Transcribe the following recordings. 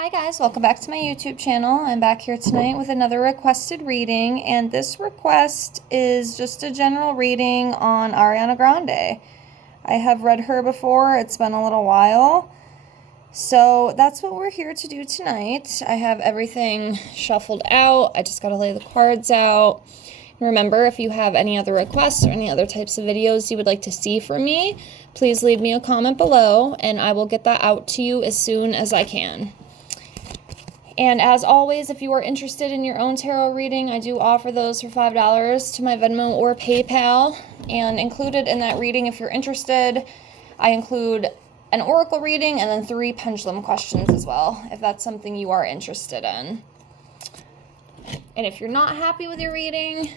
Hi guys, welcome back to my YouTube channel. I'm back here tonight with another requested reading, and this request is just a general reading on Ariana Grande. I have read her before, it's been a little while, so that's what we're here to do tonight. I have everything shuffled out, I just gotta lay the cards out. Remember, if you have any other requests or any other types of videos you would like to see from me, please leave me a comment below, and I will get that out to you as soon as I can. And as always, if you are interested in your own tarot reading, I do offer those for $5 to my Venmo or PayPal. And included in that reading, if you're interested, I include an oracle reading and then 3 pendulum questions as well, if that's something you are interested in. And if you're not happy with your reading,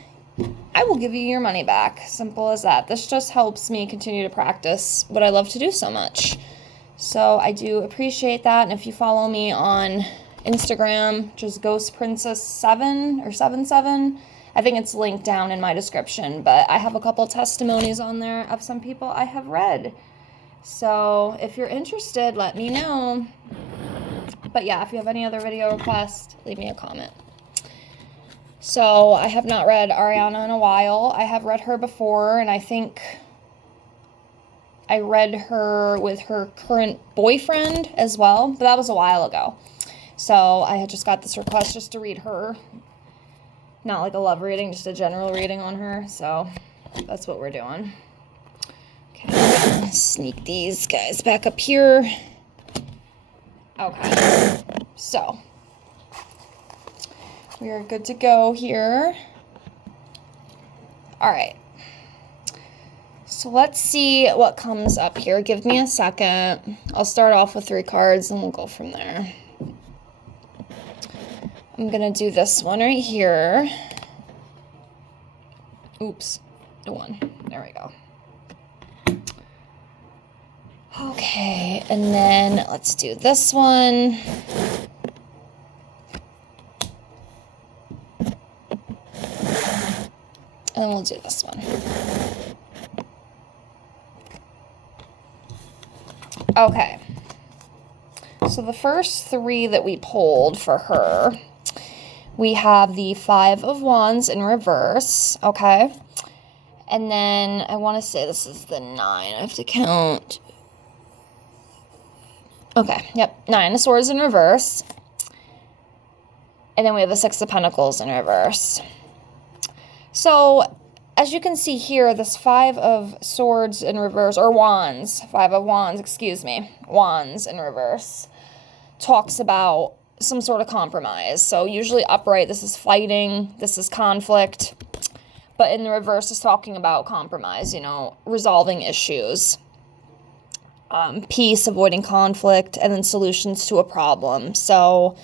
I will give you your money back. Simple as that. This just helps me continue to practice what I love to do so much. So I do appreciate that. And if you follow me on Instagram, just Ghost Princess 7 or 77. I think it's linked down in my description, but I have a couple testimonies on there of some people I have read. So if you're interested, let me know. But yeah, if you have any other video requests, leave me a comment. So I have not read Arianna in a while. I have read her before, and I think I read her with her current boyfriend as well, but that was a while ago. So I had just got this request just to read her. Not like a love reading, just a general reading on her. So that's what we're doing. Okay, sneak these guys back up here. Okay, so we are good to go here. All right. So let's see what comes up here. Give me a second. I'll start off with 3 cards and we'll go from there. I'm going to do this one right here. Oops, the one. There we go. Okay, and then let's do this one. And we'll do this one. Okay. So the first 3 that we pulled for her, we have the 5 of Wands in reverse, okay? And then I want to say this is the 9. I have to count. Okay, yep, 9 of Swords in reverse. And then we have the 6 of Pentacles in reverse. So, as you can see here, this 5 of Swords in reverse, or Wands, 5 of Wands, excuse me, Wands in reverse, talks about some sort of compromise. So usually upright, this is fighting, this is conflict, but in the reverse is talking about compromise, you know, resolving issues, peace, avoiding conflict, and then solutions to a problem. So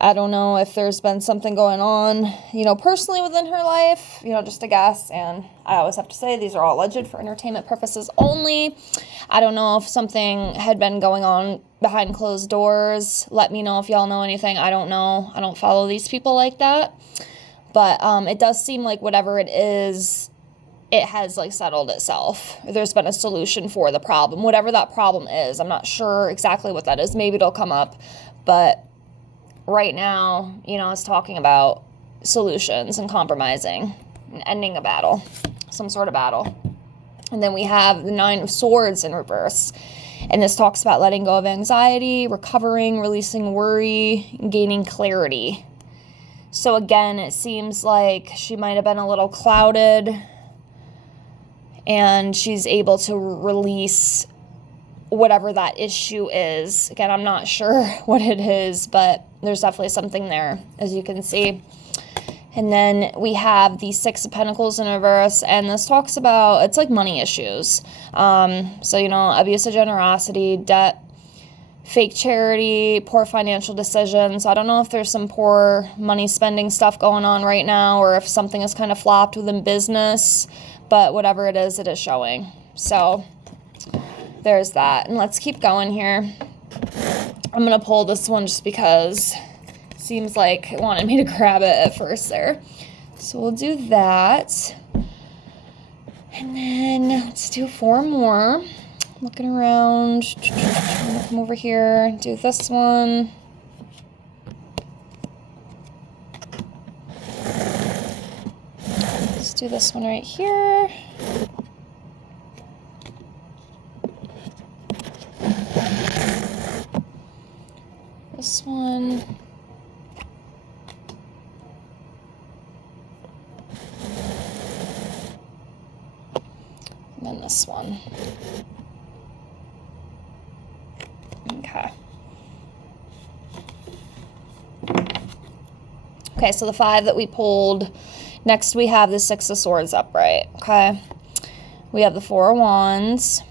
I don't know if there's been something going on, you know, personally within her life, you know, just a guess. And I always have to say these are all alleged for entertainment purposes only. I don't know if something had been going on behind closed doors. Let me know if y'all know anything. I don't know. I don't follow these people like that. But it does seem like whatever it is, it has like settled itself. There's been a solution for the problem, whatever that problem is. I'm not sure exactly what that is. Maybe it'll come up. But right now, you know, it's talking about solutions and compromising and ending a battle, some sort of battle. And then we have the 9 of Swords in reverse. And this talks about letting go of anxiety, recovering, releasing worry, gaining clarity. So again, it seems like she might have been a little clouded and she's able to release whatever that issue is. Again, I'm not sure what it is, but there's definitely something there, as you can see. And then we have the 6 of Pentacles in reverse, and this talks about, it's like money issues. So, you know, abuse of generosity, debt, fake charity, poor financial decisions. I don't know if there's some poor money spending stuff going on right now, or if something has kind of flopped within business, but whatever it is showing. So there's that. And let's keep going here. I'm going to pull this one just because it seems like it wanted me to grab it at first there. So we'll do that. And then let's do 4 more. Looking around. Trying to come over here. Do this one. do this one right here. This one. And then this one. Okay. Okay, so the 5 that we pulled. Next we have the 6 of Swords upright. Okay. We have the 4 of Wands.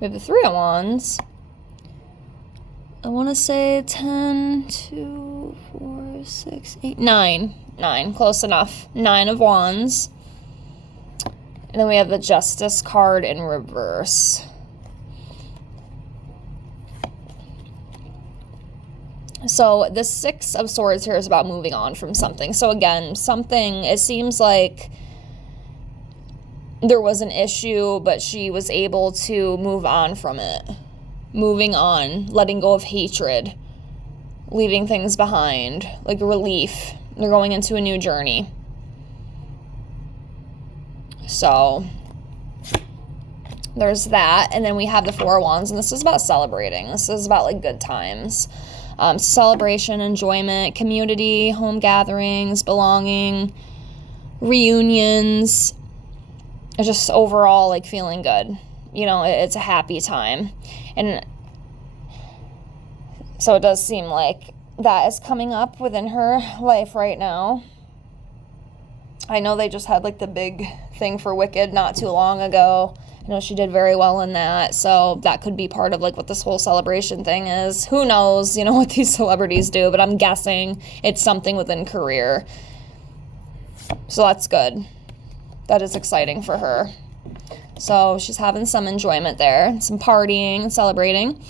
We have the 3 of Wands. I want to say 10, 2, 4, 6, 8, 9. 9, close enough. 9 of Wands. And then we have the Justice card in reverse. So the 6 of Swords here is about moving on from something. So again, something, it seems like there was an issue, but she was able to move on from it. Moving on, letting go of hatred, leaving things behind, like relief. They're going into a new journey. So there's that. And then we have the 4 of Wands, and this is about celebrating. This is about like good times. Celebration, enjoyment, community, home gatherings, belonging, reunions, just overall like feeling good. You know, it's a happy time. And so it does seem like that is coming up within her life right now. I know they just had like the big thing for Wicked not too long ago. I know she did very well in that, so that could be part of like what this whole celebration thing is. Who knows, you know, what these celebrities do, but I'm guessing it's something within career. So that's good. That is exciting for her. So she's having some enjoyment there, some partying and celebrating.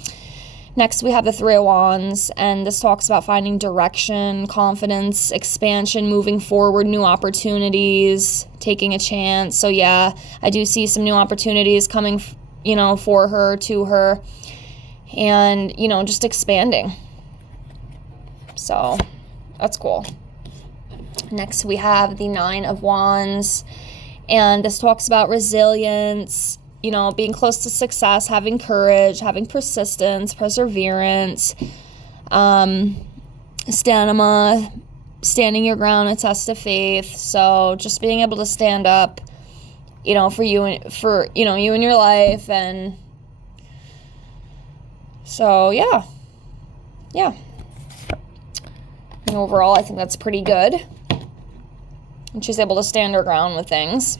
Next, we have the 3 of Wands, and this talks about finding direction, confidence, expansion, moving forward, new opportunities, taking a chance. So yeah, I do see some new opportunities coming, you know, for her, to her, and, you know, just expanding. So that's cool. Next, we have the 9 of Wands, and this talks about resilience, you know, being close to success, having courage, having persistence, perseverance, stamina, standing your ground, a test of faith. So just being able to stand up, you know, for you and for, you know, you and your life. And so, yeah. And overall, I think that's pretty good. And she's able to stand her ground with things.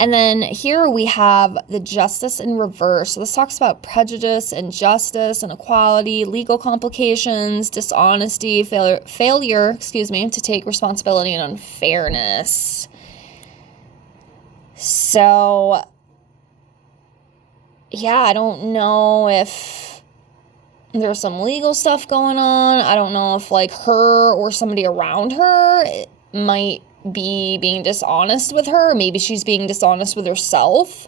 And then here we have the Justice in reverse. So this talks about prejudice, injustice, inequality, legal complications, dishonesty, failure, to take responsibility, and unfairness. So, yeah, I don't know if there's some legal stuff going on. I don't know if like her or somebody around her might be being dishonest with her. Maybe she's being dishonest with herself,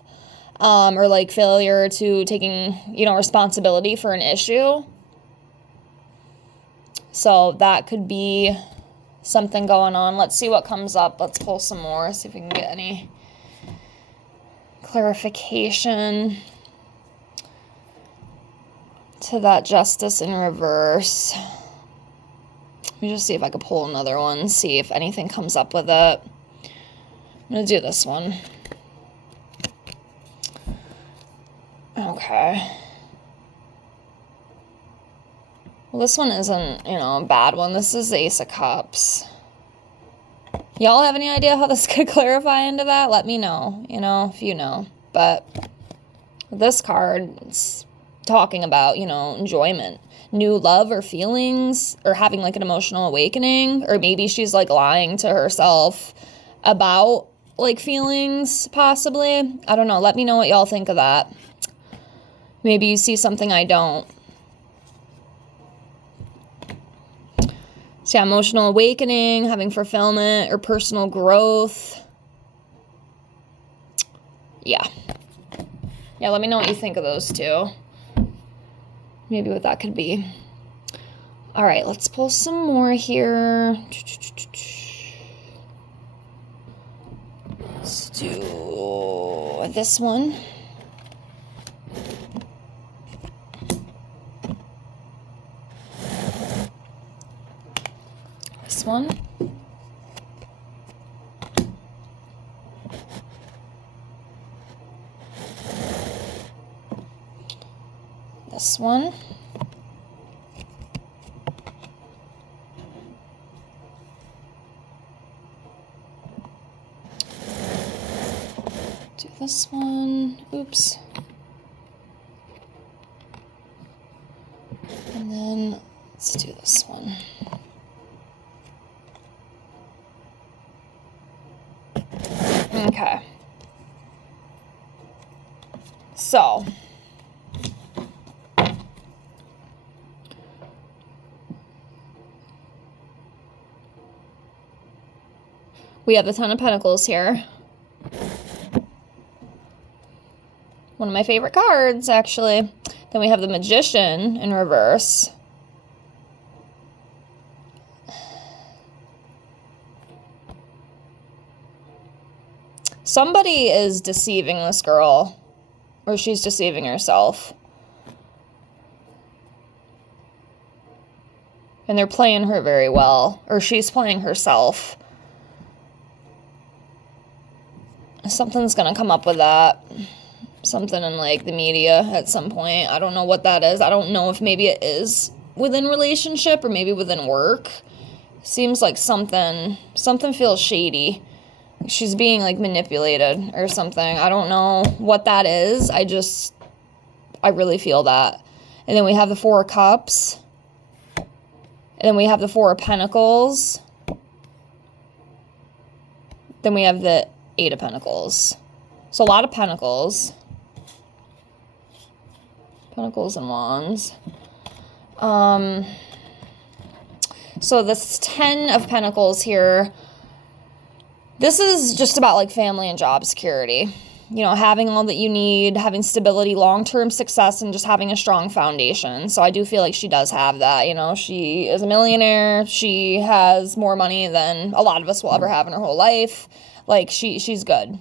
or like failure to taking, you know, responsibility for an issue. So that could be something going on. Let's see what comes up. Let's pull some more, see if we can get any clarification to that Justice in reverse. Let me just see if I could pull another one, see if anything comes up with it. I'm going to do this one. Okay. Well, this one isn't, you know, a bad one. This is the Ace of Cups. Y'all have any idea how this could clarify into that? Let me know, you know, if you know. But this card, it's talking about, you know, enjoyment. New love or feelings, or having like an emotional awakening, or maybe she's like lying to herself about like feelings, possibly. I don't know. Let me know what y'all think of that. Maybe you see something I don't. So yeah, emotional awakening, having fulfillment or personal growth. Yeah, let me know what you think of those two. Maybe what that could be. All right, let's pull some more here. do this one. This one. This one. Do this one. Oops. And then let's do this one. Okay. So, we have the Ten of Pentacles here. One of my favorite cards, actually. Then we have the Magician in reverse. Somebody is deceiving this girl, or she's deceiving herself. And they're playing her very well, or she's playing herself. Something's gonna come up with that. Something in, like, the media at some point. I don't know what that is. I don't know if maybe it is within relationship or maybe within work. Seems like something feels shady. She's being, like, manipulated or something. I don't know what that is. I really feel that. And then we have the Four of Cups. And then we have the Four of Pentacles. Then we have the Eight of Pentacles. So a lot of Pentacles. Pentacles and Wands. So this Ten of Pentacles here, this is just about, like, family and job security. You know, having all that you need, having stability, long-term success, and just having a strong foundation. So I do feel like she does have that. You know, she is a millionaire. She has more money than a lot of us will ever have in her whole life. Like, she's good.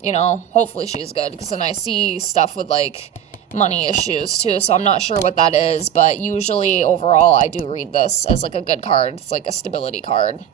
You know, hopefully she's good. Because then I see stuff with, like, money issues too. So I'm not sure what that is. But usually, overall, I do read this as, like, a good card. It's like a stability card.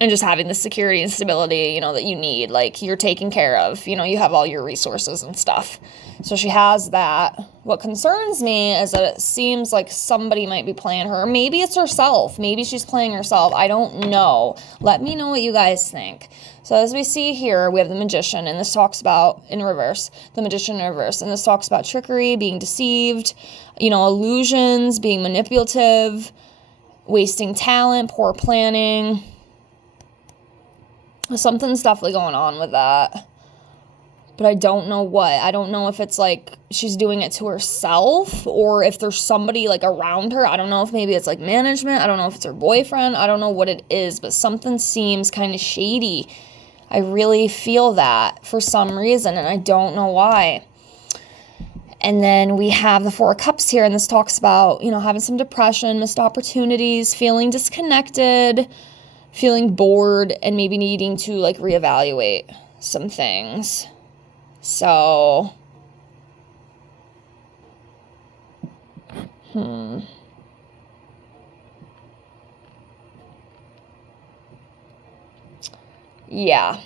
And just having the security and stability, you know, that you need. Like, you're taken care of. You know, you have all your resources and stuff. So she has that. What concerns me is that it seems like somebody might be playing her. Maybe it's herself. Maybe she's playing herself. I don't know. Let me know what you guys think. So as we see here, we have the Magician. And this talks about, in reverse, the Magician in reverse. And this talks about trickery, being deceived, you know, illusions, being manipulative, wasting talent, poor planning. Something's definitely going on with that. But I don't know what. I don't know if it's, like, she's doing it to herself or if there's somebody, like, around her. I don't know if maybe it's, like, management. I don't know if it's her boyfriend. I don't know what it is, but something seems kind of shady. I really feel that for some reason, and I don't know why. And then we have the Four of Cups here, and this talks about, you know, having some depression, missed opportunities, feeling disconnected, feeling bored, and maybe needing to, like, reevaluate some things. So, yeah.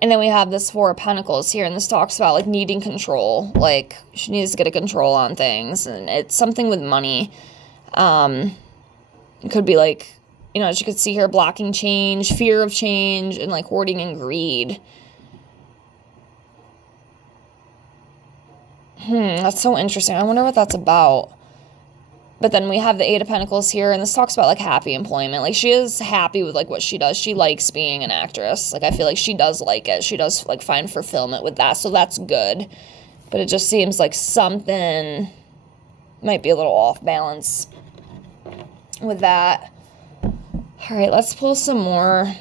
And then we have this Four of Pentacles here, and this talks about, like, needing control. Like, she needs to get a control on things, and it's something with money. It could be, like, you know, as you could see here, blocking change, fear of change, and, like, hoarding and greed. That's so interesting. I wonder what that's about. But then we have the Eight of Pentacles here, and this talks about, like, happy employment. Like, she is happy with, like, what she does. She likes being an actress. Like, I feel like she does like it. She does, like, find fulfillment with that, so that's good. But it just seems like something might be a little off balance with that. All right, let's pull some more.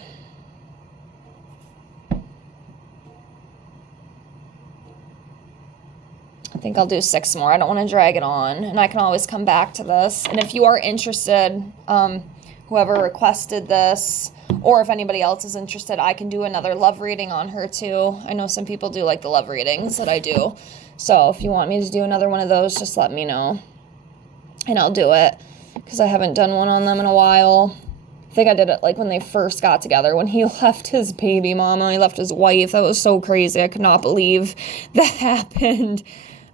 I think I'll do 6 more. I don't want to drag it on, and I can always come back to this. And if you are interested, whoever requested this, or if anybody else is interested, I can do another love reading on her too. I know some people do like the love readings that I do. So if you want me to do another one of those, just let me know. And I'll do it, because I haven't done one on them in a while. I think I did it like when they first got together, when he left his baby mama, he left his wife. That was so crazy. I could not believe that happened.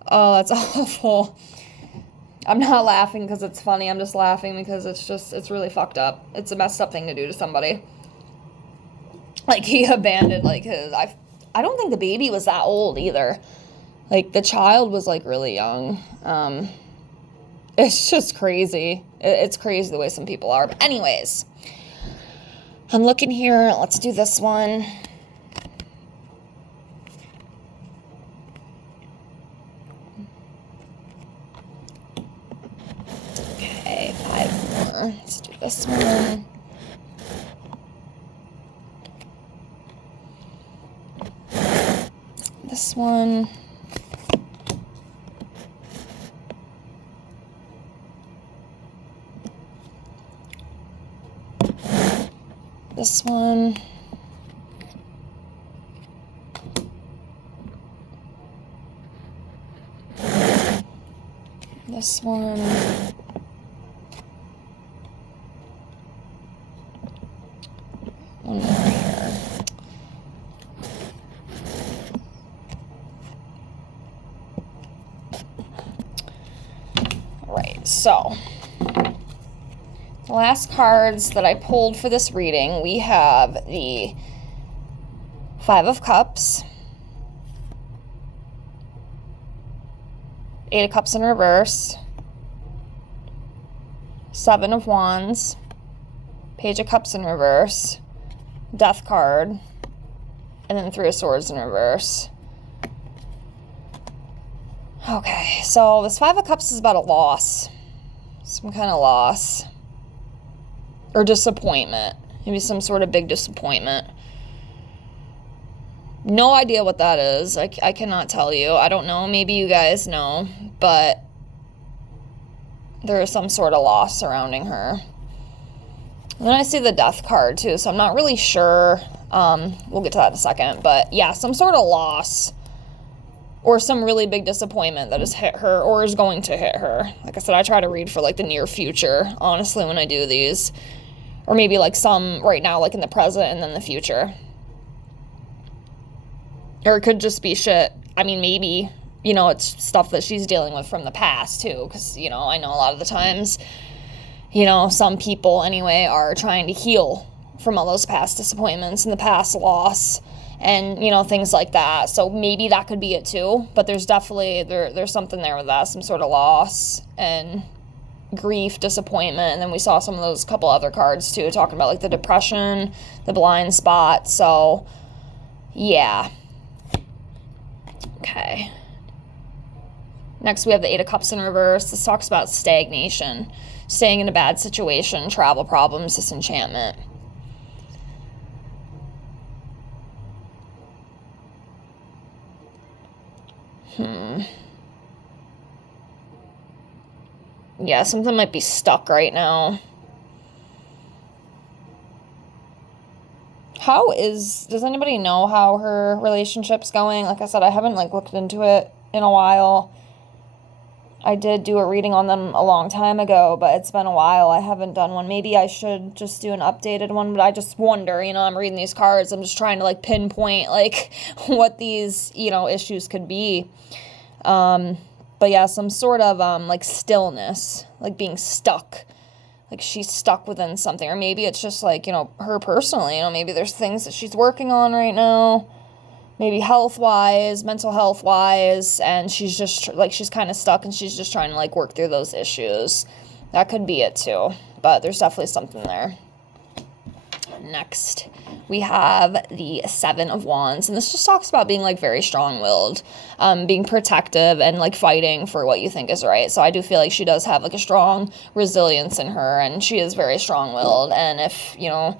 Oh, that's awful. I'm not laughing because it's funny. I'm just laughing because it's really fucked up. It's a messed up thing to do to somebody. Like, he abandoned, like, I don't think the baby was that old either. Like, the child was, like, really young. It's just crazy. It's crazy the way some people are. But anyways, I'm looking here. Let's do this one. Okay, 5 more. Let's do this one. This one. This one. This one. One more here. Right, so the last cards that I pulled for this reading, we have the 5 of Cups, 8 of Cups in reverse, 7 of Wands, Page of Cups in reverse, Death card, and then 3 of Swords in reverse. Okay, so this 5 of Cups is about a loss. Some kind of loss. Or disappointment. Maybe some sort of big disappointment. No idea what that is. I cannot tell you. I don't know. Maybe you guys know. But there is some sort of loss surrounding her. And then I see the Death card too, so I'm not really sure. We'll get to that in a second. But yeah, some sort of loss. Or some really big disappointment that has hit her or is going to hit her. Like I said, I try to read for like the near future, honestly, when I do these. Or maybe like some right now, like in the present and then the future. Or it could just be shit. I mean, maybe, you know, it's stuff that she's dealing with from the past too. Because, you know, I know a lot of the times, you know, some people anyway are trying to heal from all those past disappointments and the past loss. And, you know, things like that. So maybe that could be it too. But there's definitely, there's something there with that. Some sort of loss and grief, disappointment. And then we saw some of those couple other cards too, talking about like the depression, the blind spot. So, yeah. Okay. Next we have the 8 of Cups in reverse. This talks about stagnation, staying in a bad situation, travel problems, disenchantment. Yeah, something might be stuck right now. Does anybody know how her relationship's going? Like I said, I haven't like looked into it in a while. I did do a reading on them a long time ago, but it's been a while. I haven't done one. Maybe I should just do an updated one, but I just wonder, you know, I'm reading these cards. I'm just trying to like pinpoint like what these, you know, issues could be. But yeah, some sort of, like stillness, like being stuck, like she's stuck within something, or maybe it's just like, you know, her personally, you know, maybe there's things that she's working on right now, maybe health-wise, mental health-wise, and she's just, like, she's kind of stuck, and she's just trying to, like, work through those issues. That could be it, too, but there's definitely something there. Next, we have the 7 of Wands, and this just talks about being like very strong-willed, being protective and like fighting for what you think is right. So I do feel like she does have like a strong resilience in her, and she is very strong-willed, and if, you know,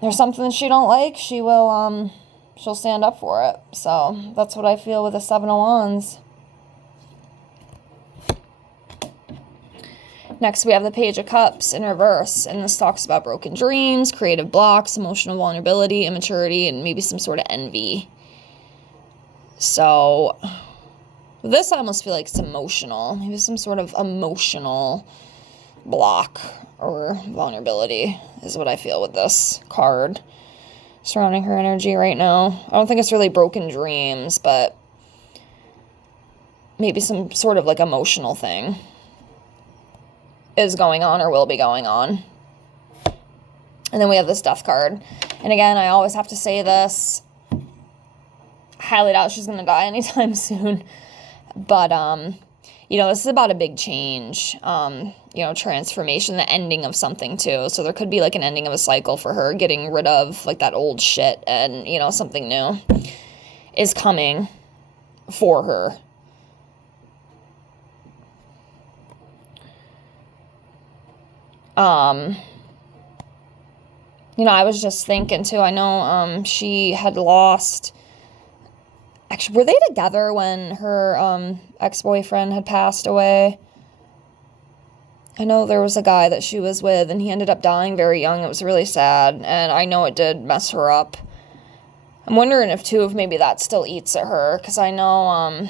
there's something that she don't like, she will, she'll stand up for it. So that's what I feel with the 7 of Wands. Next, we have the Page of Cups in reverse, and this talks about broken dreams, creative blocks, emotional vulnerability, immaturity, and maybe some sort of envy. So, this I almost feel like it's emotional. Maybe some sort of emotional block or vulnerability is what I feel with this card surrounding her energy right now. I don't think it's really broken dreams, but maybe some sort of like emotional thing is going on or will be going on. And then we have this Death card. And again, I always have to say this. I highly doubt she's going to die anytime soon. But, this is about a big change, transformation, the ending of something too. So there could be like an ending of a cycle for her, getting rid of like that old shit, and, something new is coming for her. I was just thinking too, I know, she had lost, actually, were they together when her, ex-boyfriend had passed away? I know there was a guy that she was with, and he ended up dying very young. It was really sad, and I know it did mess her up. I'm wondering if maybe that still eats at her, because I know,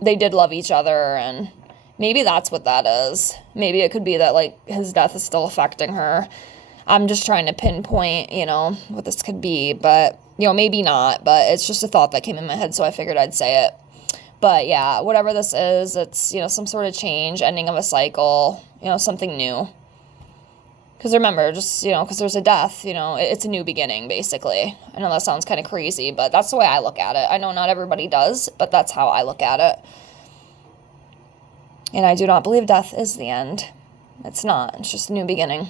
they did love each other, and maybe that's what that is. Maybe it could be that, like, his death is still affecting her. I'm just trying to pinpoint, what this could be, but, maybe not, but it's just a thought that came in my head, so I figured I'd say it. But yeah, whatever this is, it's, some sort of change, ending of a cycle, something new. Because remember, just, because there's a death, it's a new beginning, basically. I know that sounds kind of crazy, but that's the way I look at it. I know not everybody does, but that's how I look at it. And I do not believe death is the end. It's not. It's just a new beginning.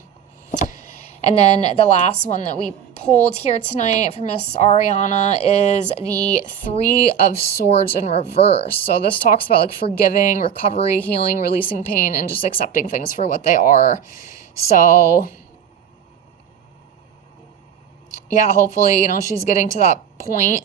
And then the last one that we pulled here tonight for Miss Arianna is the Three of Swords in reverse. So this talks about like forgiving, recovery, healing, releasing pain, and just accepting things for what they are. So yeah, hopefully, she's getting to that point.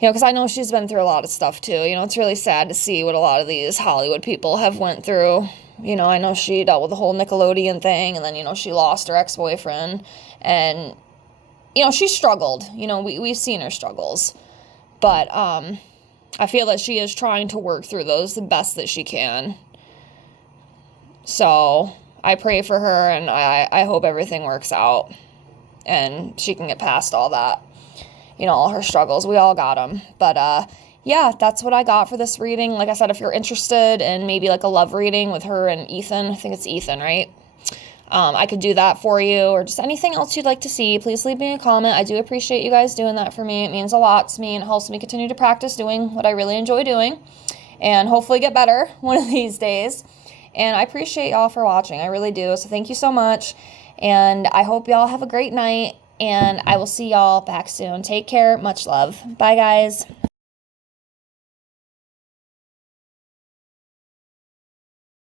Because I know she's been through a lot of stuff too. It's really sad to see what a lot of these Hollywood people have went through. I know she dealt with the whole Nickelodeon thing, and then, she lost her ex-boyfriend, and, she struggled. We've seen her struggles, but I feel that she is trying to work through those the best that she can. So I pray for her, and I hope everything works out, and she can get past all that. All her struggles. We all got them. But, yeah, that's what I got for this reading. Like I said, if you're interested in maybe like a love reading with her and Ethan, I think it's Ethan, right? I could do that for you, or just anything else you'd like to see. Please leave me a comment. I do appreciate you guys doing that for me. It means a lot to me, and it helps me continue to practice doing what I really enjoy doing, and hopefully get better one of these days. And I appreciate y'all for watching. I really do. So thank you so much. And I hope y'all have a great night. And I will see y'all back soon. Take care. Much love. Bye, guys.